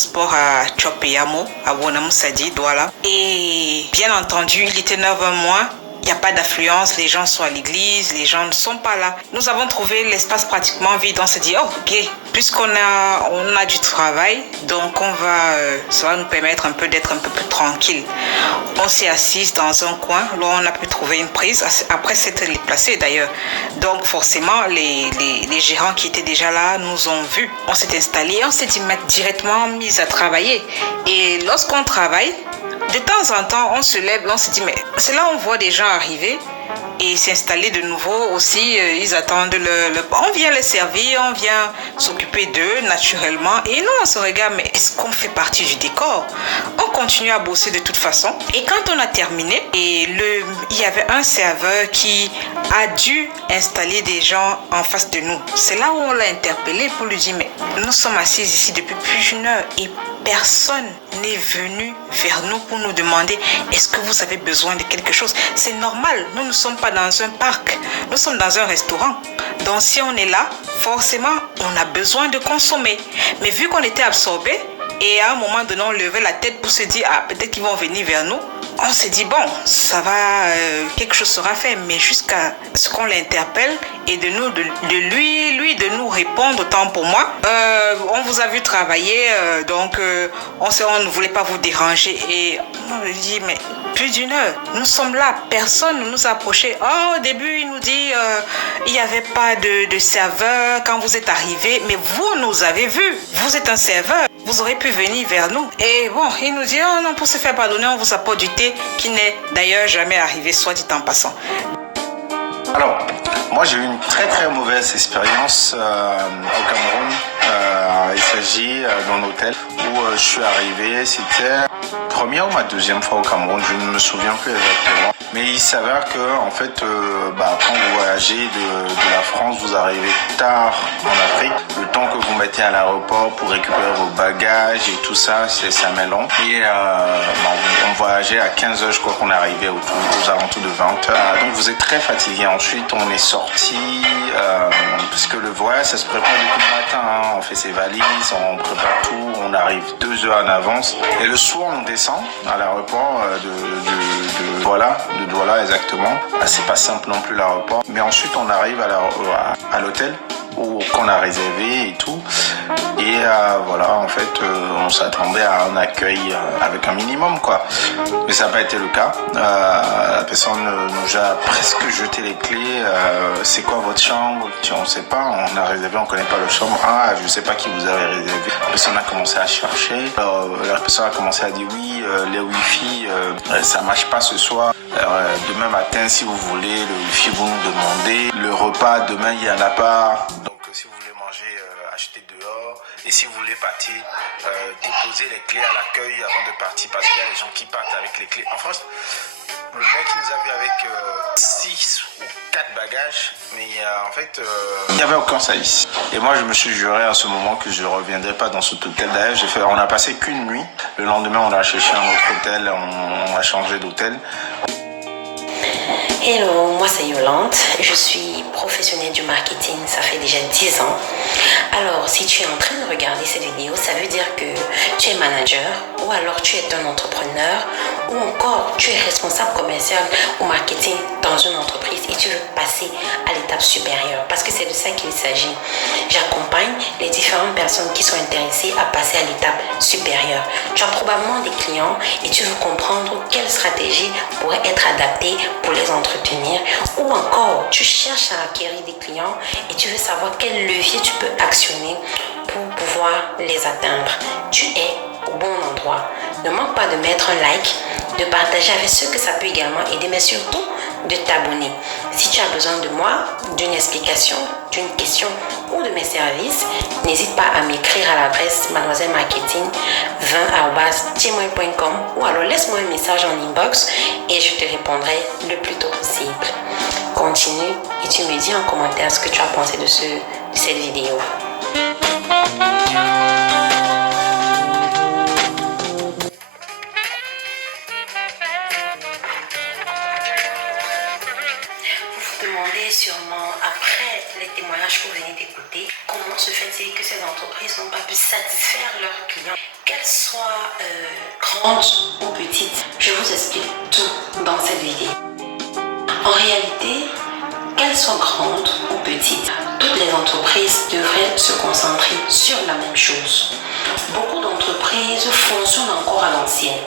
sport à Chopeyamo, à Wonamoussadi, Douala. Et bien entendu, il était 9h moins. Il n'y a pas d'affluence, les gens sont à l'église, les gens ne sont pas là. Nous avons trouvé l'espace pratiquement vide. On s'est dit, oh, ok, puisqu'on a du travail, donc ça va nous permettre d'être un peu plus tranquille. On s'est assis dans un coin, là on a pu trouver une prise, après s'être déplacé d'ailleurs. Donc forcément, les gérants qui étaient déjà là nous ont vus. On s'est installé, on s'est directement mis à travailler. Et lorsqu'on travaille, de temps en temps, on se lève, on se dit, mais c'est là où on voit des gens arriver et s'installer de nouveau aussi. Ils attendent on vient les servir, on vient s'occuper d'eux naturellement. Et nous, on se regarde, mais est-ce qu'on fait partie du décor? On continue à bosser de toute façon. Et quand on a terminé, il y avait un serveur qui a dû installer des gens en face de nous. C'est là où on l'a interpellé pour lui dire, mais nous sommes assis ici depuis plus d'une heure et personne n'est venu vers nous pour nous demander est-ce que vous avez besoin de quelque chose. C'est normal, nous ne sommes pas dans un parc, nous sommes dans un restaurant. Donc si on est là, forcément, on a besoin de consommer. Mais vu qu'on était absorbés, et à un moment donné, on levait la tête pour se dire ah, peut-être qu'ils vont venir vers nous. On s'est dit bon, ça va, quelque chose sera fait, mais jusqu'à ce qu'on l'interpelle et de lui de nous répondre, autant pour moi. On vous a vu travailler, donc on ne voulait pas vous déranger. Et on lui dit mais plus d'une heure, nous sommes là, personne ne nous a approché. Oh, au début, il nous dit il n'y avait pas de serveur quand vous êtes arrivé, mais vous nous avez vus, vous êtes un serveur. Vous aurez pu venir vers nous. Et bon, il nous dit, oh non, pour se faire pardonner, on vous apporte du thé qui n'est d'ailleurs jamais arrivé, soit dit en passant. Alors, moi j'ai eu une très très mauvaise expérience au Cameroun. Il s'agit d'un hôtel où je suis arrivé, c'était première ou ma deuxième fois au Cameroun, je ne me souviens plus exactement. Mais il s'avère que en fait, quand vous voyagez de la France, vous arrivez tard en Afrique. Le temps que vous mettez à l'aéroport pour récupérer vos bagages et tout ça, ça met long. Et on voyageait à 15h, je crois qu'on est arrivé aux alentours de 20h. Donc vous êtes très fatigué. Ensuite, on est sorti parce que le voyage, ça se prépare depuis le matin. Hein. On fait ses valises, on prépare tout, on arrive 2 heures en avance. Et le soir, on descend à l'aéroport de Douala exactement. C'est pas simple non plus l'aéroport. Mais ensuite, on arrive à l'hôtel qu'on a réservé et tout. Et voilà, en fait, on s'attendait à un accueil avec un minimum, quoi. Mais ça n'a pas été le cas. La personne nous a presque jeté les clés. C'est quoi votre chambre? On ne sait pas, on a réservé, on ne connaît pas le chambre. Ah, je ne sais pas qui vous avez réservé. La personne a commencé à chercher. La personne a commencé à dire oui, les wifi, ça ne marche pas ce soir. Demain matin, si vous voulez, le wifi, vous nous demandez. Le repas, demain, il n'y en a pas. Donc, si vous voulez manger, achetez dehors. Et si vous voulez partir, déposez les clés à l'accueil avant de partir parce qu'il y a des gens qui partent avec les clés. En France, le mec nous a vu avec 6 ou 4 bagages, mais en fait, il n'y avait aucun service. Et moi, je me suis juré à ce moment que je ne reviendrai pas dans cet hôtel. D'ailleurs, on n'a passé qu'une nuit. Le lendemain, on a cherché un autre hôtel, on a changé d'hôtel. Hello, moi c'est Yolande, je suis professionnelle du marketing, ça fait déjà 10 ans. Alors, si tu es en train de regarder cette vidéo, ça veut dire que tu es manager ou alors tu es un entrepreneur ou encore tu es responsable commercial ou marketing dans une entreprise et tu veux passer à l'étape supérieure parce que c'est de ça qu'il s'agit. J'accompagne les différentes personnes qui sont intéressées à passer à l'étape supérieure. Tu as probablement des clients et tu veux comprendre quelle stratégie pourrait être adaptée pour les entretenir ou encore tu cherches à acquérir des clients et tu veux savoir quel levier tu peux actionner pour pouvoir les atteindre. Tu es au bon endroit. Ne manque pas de mettre un like, de partager avec ceux que ça peut également aider, mais surtout de t'abonner. Si tu as besoin de moi, d'une explication, d'une question ou de mes services, n'hésite pas à m'écrire à l'adresse mademoisellemarketing20@gmail.com ou alors laisse-moi un message en inbox et je te répondrai le plus tôt possible. Continue et tu me dis en commentaire ce que tu as pensé de cette vidéo. Sûrement après les témoignages que vous venez d'écouter, comment se fait-il que ces entreprises n'ont pas pu satisfaire leurs clients? Qu'elles soient grandes ou petites, je vous explique tout dans cette vidéo. En réalité, qu'elles soient grandes ou petites, toutes les entreprises devraient se concentrer sur la même chose. Beaucoup d'entreprises fonctionnent encore à l'ancienne.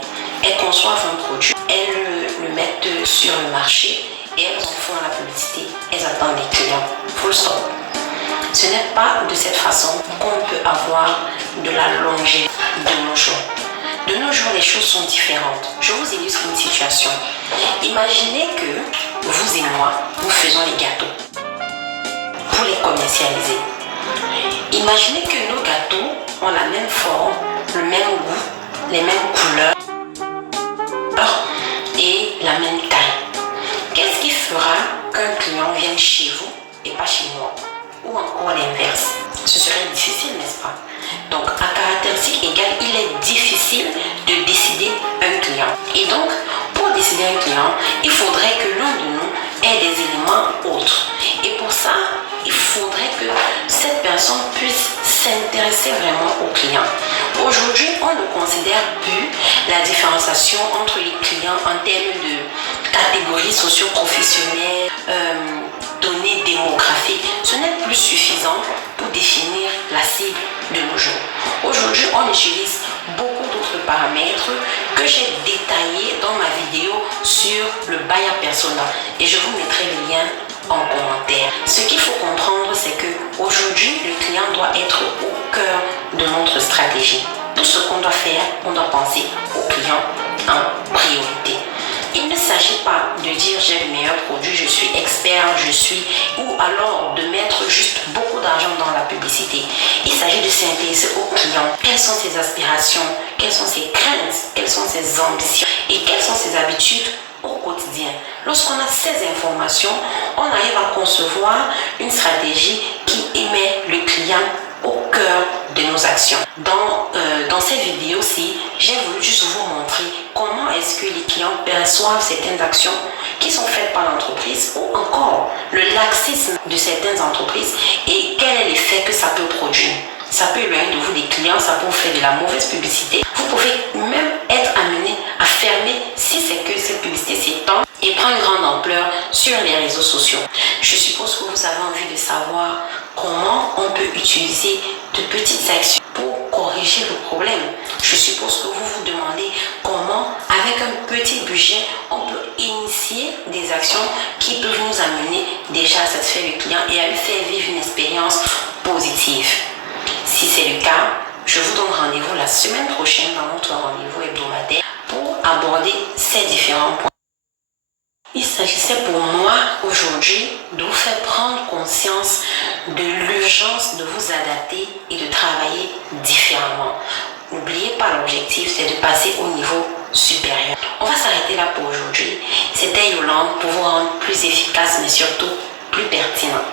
Elles conçoivent un produit, elles le mettent sur le marché et elles en font la publicité. Elles attendent les clients. Full stop. Ce n'est pas de cette façon qu'on peut avoir de la longévité de nos jours. De nos jours, les choses sont différentes. Je vous illustre une situation. Imaginez que vous et moi, nous faisons les gâteaux pour les commercialiser. Imaginez que nos gâteaux ont la même forme, le même goût, les mêmes couleurs et la même taille. Qu'est-ce qui fera qu'un client vienne chez vous et pas chez moi? Ou encore l'inverse? Ce serait difficile, n'est-ce pas? Donc, à caractéristique égale, il est difficile de décider un client. Et donc, pour décider un client, il faudrait que l'un de nous ait des éléments autres. Et pour ça, il faudrait que cette personne puisse s'intéresser vraiment au client. Aujourd'hui, on ne considère plus la différenciation entre les clients en termes de catégories socio-professionnelles, données démographiques. Ce n'est plus suffisant pour définir la cible de nos jours. Aujourd'hui, on utilise beaucoup d'autres paramètres que j'ai détaillés dans ma vidéo sur le buyer persona et je vous mettrai le lien en commentaire. Ce qu'il faut comprendre, c'est que aujourd'hui, le client doit être au cœur de notre stratégie. Tout ce qu'on doit faire, on doit penser au client en priorité. Il ne s'agit pas de dire j'ai le meilleur produit, je suis expert, ou alors de mettre juste beaucoup d'argent dans la publicité. Il s'agit de s'intéresser au client. Quelles sont ses aspirations, quelles sont ses craintes, quelles sont ses ambitions et quelles sont ses habitudes au quotidien. Lorsqu'on a ces informations, on arrive à concevoir une stratégie qui émet le client au cœur de nos actions. Dans cette vidéo-ci, j'ai voulu juste vous montrer comment est-ce que les clients perçoivent certaines actions qui sont faites par l'entreprise ou encore le laxisme de certaines entreprises et quel est l'effet que ça peut produire. Ça peut éloigner de vous des clients, ça peut vous faire de la mauvaise publicité. Vous pouvez même être amené à fermer si c'est que cette publicité s'étend et prend une grande ampleur sur les réseaux sociaux. Je suppose que vous avez envie de savoir comment on peut utiliser de petites actions pour corriger le problème. Je suppose que vous vous demandez comment, avec un petit budget, on peut initier des actions qui peuvent nous amener déjà à satisfaire le client et à lui faire vivre une expérience positive. Si c'est le cas, je vous donne rendez-vous la semaine prochaine dans notre rendez-vous hebdomadaire pour aborder ces différents points. Il s'agissait pour moi aujourd'hui de vous faire prendre conscience de l'urgence de vous adapter et de travailler différemment. N'oubliez pas, l'objectif, c'est de passer au niveau supérieur. On va s'arrêter là pour aujourd'hui. C'était Yolande pour vous rendre plus efficace mais surtout plus pertinent.